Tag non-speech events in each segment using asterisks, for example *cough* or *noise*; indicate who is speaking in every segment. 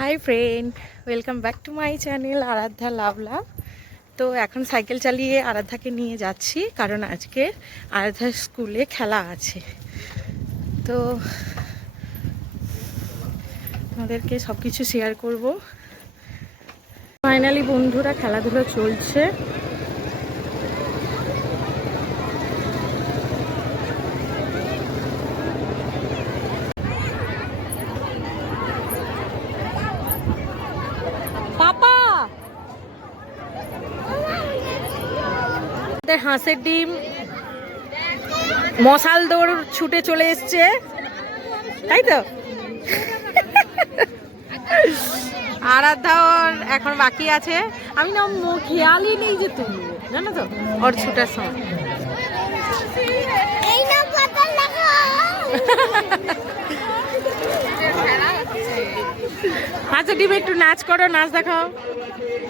Speaker 1: Hi friend welcome back to my channel Aradhya love love তো এখন cycle চালিয়ে আরাধ্যাকে নিয়ে যাচ্ছি, কারণ আজকে আরাধ্যার স্কুলে খেলা আছে। তো আমাদেরকে সব কিছু শেয়ার করব। ফাইনালি বন্ধুরা, খেলাধুলো চলছে পাপা আমাদের হাঁসের ডিম। মশাল দৌড় ছুটে চলে এসছে। তাই তো? আরাধ্যার এখন বাকি আছে। আমি না খেয়ালই নেই যে তুমি জানো তো? ওর ছুটার সময়। আচ্ছা ডিম একটু নাচ করো নাচ দেখাও।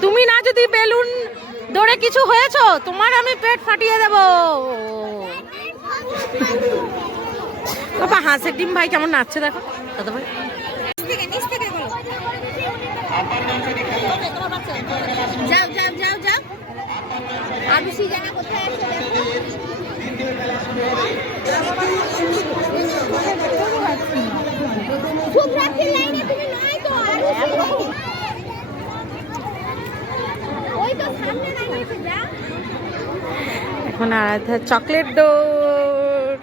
Speaker 1: তুমি না যদি বেলুন। দৌড়ে কিছু হয়েছো? তোমার আমি পেট ফাটিয়ে দেব। বাবা, হাঁসের ডিম ভাই কেমন নাচছে দেখো। দাদা ভাই।
Speaker 2: যাও যাও যাও যাও। আমি জায়গা কোথায় আছে সুপ্রাতির লাইনে তুমি নয় তো আরও ওই তো সামনে দাঁড়িয়েছে যা
Speaker 1: এখন আরাধ্যা চকলেট দৌড়।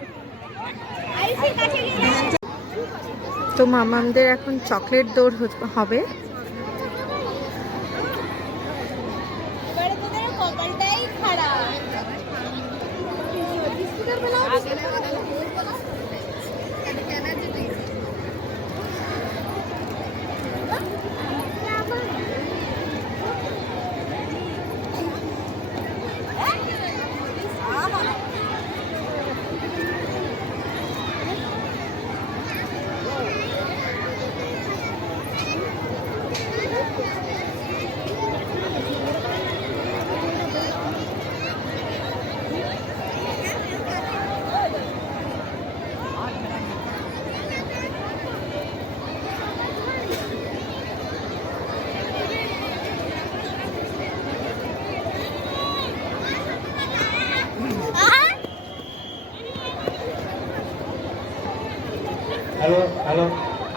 Speaker 1: তো মামামদের এখন চকলেট দৌড় হবে।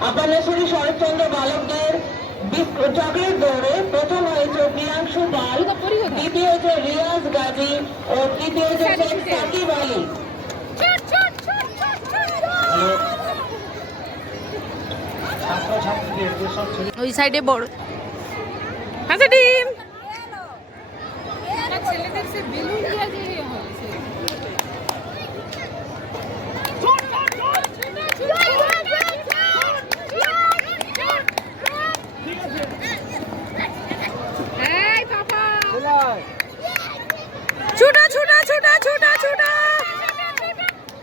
Speaker 3: আপালেশ্বরী শরৎচন্দ্র বালকদের বিস্কুট চকলেট দৌড়ে প্রথম হয়েছে প্রিয়াংশু পাল দ্বিতীয় হয়েছে রিয়াজ গাজী ও তৃতীয় হয়েছে সাকিব আলী।
Speaker 1: ওই সাইডে বড়। হাঁসের ডিম ছুটা ছুটা ছুটা ছুটা ছুটা হাই থার্ড লাল থার্ড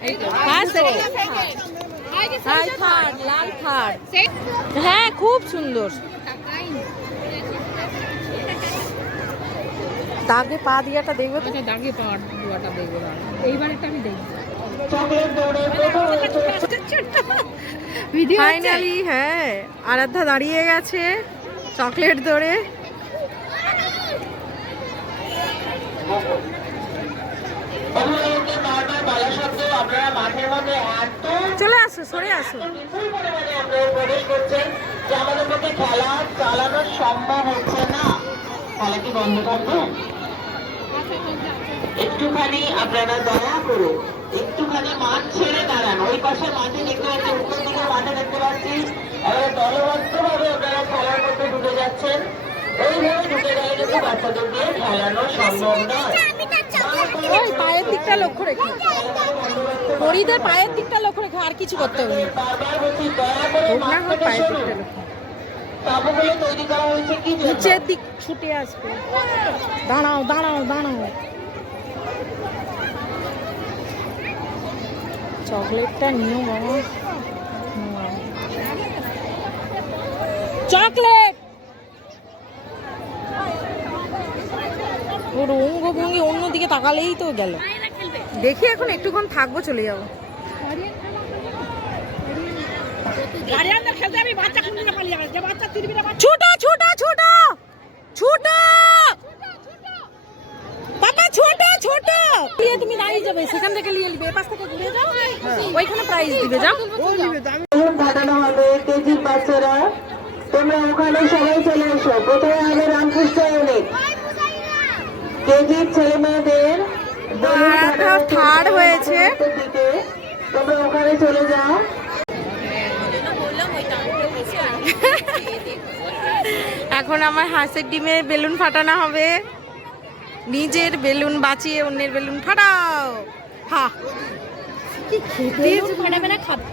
Speaker 1: হ্যাঁ খুব সুন্দর। দাগে পা দিয়াটা দেখবে
Speaker 4: আচ্ছা দাগে পাওয়ার দুয়াটা দেখব না। এইবারেরটা আমি দেখব। *laughs*
Speaker 1: ফাইনালি হ্যাঁ আরাধ্যা দাঁড়িয়ে গেছে চকলেট ধরে।
Speaker 3: অভিভাবকদের
Speaker 1: চলে আসো সরে আসো।
Speaker 3: বিপুল পরিমাণে আপনারা প্রবেশ করছেন যে আমাদের পক্ষে খেলা চালানো সম্ভব হচ্ছে না। খেলা কি বন্ধ করবেন একটুখানি আপনারা দয়া করে একটুখানি মাঠ ছেড়ে দাঁড়ান। ওই পাশে মাঠে দেখতে পাচ্ছি উত্তর দিকে মাঠে দেখতে পাচ্ছি দলবদ্ধ ভাবে আপনারা খেলার মধ্যে ঢুকে যাচ্ছেন। এইভাবে ঢুকে গেলে কিন্তু বাচ্চাদের দিয়ে খেলানো সম্ভব নয়।
Speaker 1: ওই পায়ের দিকটা লক্ষ্য রেখে। হরিদের পায়ের দিকটা লক্ষ্য রেখে আর কিছু করতে হবে? নিচের দিক ছুটে আসবে। দাঁড়াও দাঁড়াও দাঁড়াও। চকলেটটা নিও বাবা। চকলেট! ওর অঙ্গ ভঙ্গি অন্যদিকে তাকালেই তো গেল। দেখি এখন একটুক্ষণ থাকব চলে যাব।
Speaker 4: তুমি দাঁড়িয়ে যাবে সেখান থেকে
Speaker 1: নিয়ে যাও।
Speaker 3: হ্যাঁ। ওইখানে প্রাইজ যাও। হবে তোমরা ওখানে সবাই চলে এসো। কোথায়
Speaker 1: আরাধ্যা
Speaker 3: ফাটানো
Speaker 1: third হয়েছে।
Speaker 3: দিকে। তোমরা ওখানে চলে যাও।
Speaker 1: এখন আমার হাঁসের ডিমে বেলুন ফাটানো হবে। নিজের বেলুন বাঁচিয়ে অন্যের বেলুন ফাটাও। হা।
Speaker 2: বেলুন ফাটাবে না খাবে।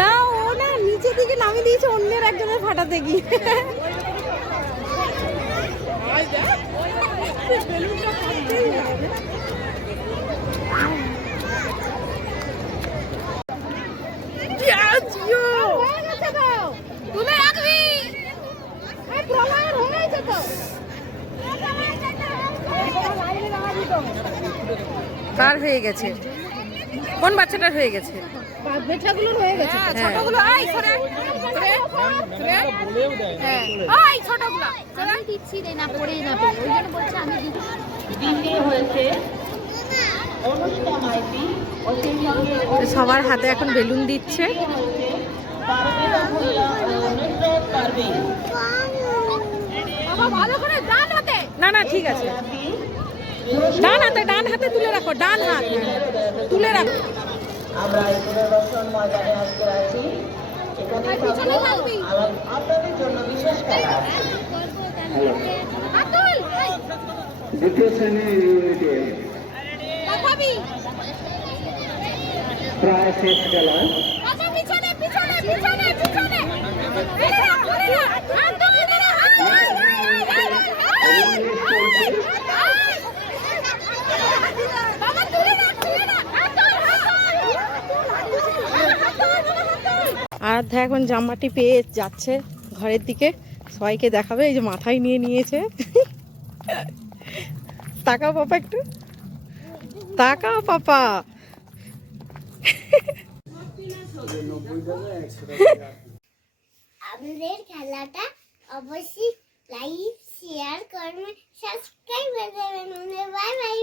Speaker 1: না ও না নিচে দিকে নামিয়ে দিয়েছে অন্যের একজনের ফাটাতে গিয়ে। কার হয়ে গেছে? কোন বাচ্চাটার হয়ে গেছে?
Speaker 2: হয়ে গেছে।
Speaker 1: হ্যাঁ।
Speaker 2: ছোটগুলো সরে হ্যাঁ। এই ছোটগুলো আমি দিচ্ছি রে না পড়ে যাবে ওই জন্য বলছে আমি দিচ্ছি।
Speaker 3: দ্বিতীয় হয়েছে অনুষ্কা মাইতি ও সেই সঙ্গে
Speaker 1: সবার হাতে। এখন বেলুন দিচ্ছে না না ঠিক আছে। ডান হাতে ডান হাতে তুলে রাখো ডান হাত। তুলে রাখো।
Speaker 3: আমরা এই দূরদর্শন ময়দানে আজকে আছি। এখানে। আমার- আপনাদের জন্য বিশেষ খেলা আছে
Speaker 2: আতুল
Speaker 3: দ্বিতীয় শ্রেণির ইউনিটে
Speaker 2: দেখাবি
Speaker 3: প্রায় শেষ খেলা।
Speaker 2: বাবা পিছনে পিছনে পিছনে পিছনে ধরে রাখ ধরে রাখ হাত ধরে ধরে হাত ধরে বাবা তুলে রাখ তুলে রাখ হাত ধর হাত ধর
Speaker 1: আরাধ্যা এখন জামাটি পেয়ে যাচ্ছে ঘরের দিকে। সবাইকে দেখাবে, এই যে মাথায় নিয়ে নিয়েছে। তাকাও পাপা একটু। তাকাও পাপা।
Speaker 5: আমাদের খেলাটা অবশ্যই লাইক শেয়ার করবেন সাবস্ক্রাইব করে দেবেন। Bye bye